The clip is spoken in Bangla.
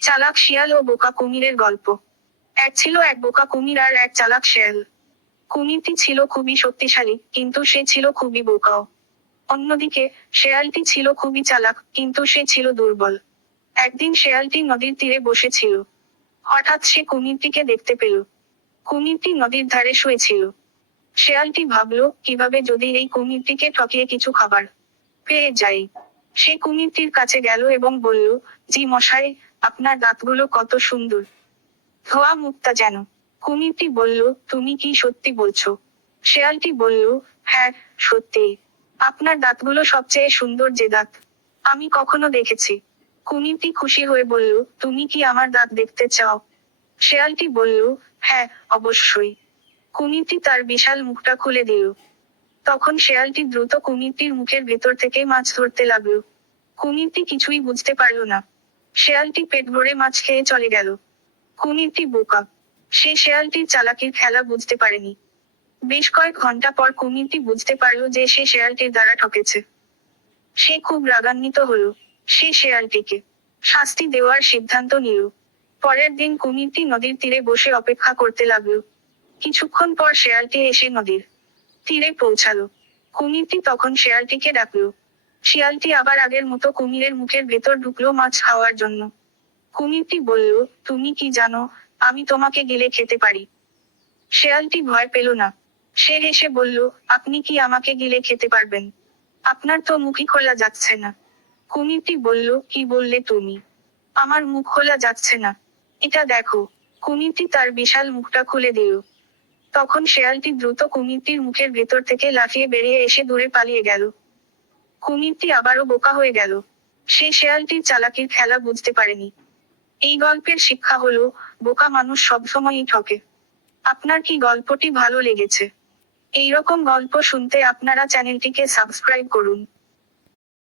চালাক শিয়াল ও বোকা কুমিরের গল্প। এক ছিল এক বোকা কুমির আর এক চালাক শিয়াল। কুমিরটি ছিল খুবই শক্তিশালী, কিন্তু সে ছিল খুবই বোকাও। অন্যদিকে, শেয়ালটি ছিল খুবই চালাক, কিন্তু সে ছিল দুর্বল। একদিন শেয়ালটি নদীর তীরে বসেছিল। হঠাৎ সে কুমিরটিকে দেখতে পেল। কুমিরটি নদীর ধারে শুয়েছিল। শেয়ালটি ভাবল, কীভাবে যদি এই কুমিরটিকে ঠকিয়ে কিছু খাবার পেয়ে যাই? সে কুমিরটির কাছে গেল এবং বলল, জি মশাই আপনার দাঁতগুলো কত সুন্দর। ধোয়া মুক্তা যেন। কুমিরটি বলল, তুমি কি সত্যি বলছো? শেয়ালটি বলল হ্যাঁ সত্যি। আপনার দাঁতগুলো সবচেয়ে সুন্দর যে দাঁত। আমি কখনো দেখেছি। কুমিরটি খুশি হয়ে বলল, তুমি কি আমার দাঁত দেখতে চাও? শেয়ালটি বলল হ্যাঁ অবশ্যই। কুমিরটি তার বিশাল মুখটা খুলে দিল। তখন শেয়ালটি দ্রুত কুমিরটির মুখের ভেতর থেকে মাছ ধরতে লাগল। কুমিরটি কিছুই বুঝতে পারল না। শেয়ালটি পেট ভরে মাছ খেয়ে চলে গেল। কুমিরটি বোকা। সে শেয়ালটির চালাকির খেলা বুঝতে পারেনি। বেশ কয়েক ঘণ্টা পর কুমিরটি বুঝতে পারল যে সে শেয়ালটির দ্বারা ঠকেছে। সে খুব রাগান্বিত হলো, সে শেয়ালটিকে। শাস্তি দেওয়ার সিদ্ধান্ত নিল। পরের দিন কুমিরটি নদীর তীরে বসে অপেক্ষা করতে লাগল। কিছুক্ষণ পর শেয়ালটি এসে নদীর তীরে পৌঁছালো। কুমিরটি তখন শেয়ালটিকে ডাকলো শিয়ালটি আবার আগের মতো কুমিরের মুখের ভেতর ঢুকলো মাছ খাওয়ার জন্য। কুমিরটি বলল, তুমি কি জানো, আমি তোমাকে গেলে খেতে পারি। শেয়ালটি ভয় পেল না। সে হেসে বলল, আপনি কি আমাকে গিলে খেতে পারবেন? আপনার তো মুখই খোলা যাচ্ছে না। কুমিরটি বলল, কি বললে তুমি? আমার মুখ খোলা যাচ্ছে না। এটা দেখো। কুমিরটি তার বিশাল মুখটা খুলে দিল। তখন শেয়ালটি দ্রুত কুমিরটির মুখের ভেতর থেকে লাফিয়ে বেরিয়ে এসে দূরে পালিয়ে গেল। কুমিরটি আবারও বোকা হয়ে গেল। সে শেয়ালটির চালাকির খেলা বুঝতে পারেনি। এই গল্পের শিক্ষা হলো, বোকা মানুষ সবসময়ই ঠকে। আপনার কি গল্পটি ভালো লেগেছে? এইরকম গল্প শুনতে আপনারা চ্যানেলটিকে সাবস্ক্রাইব করুন।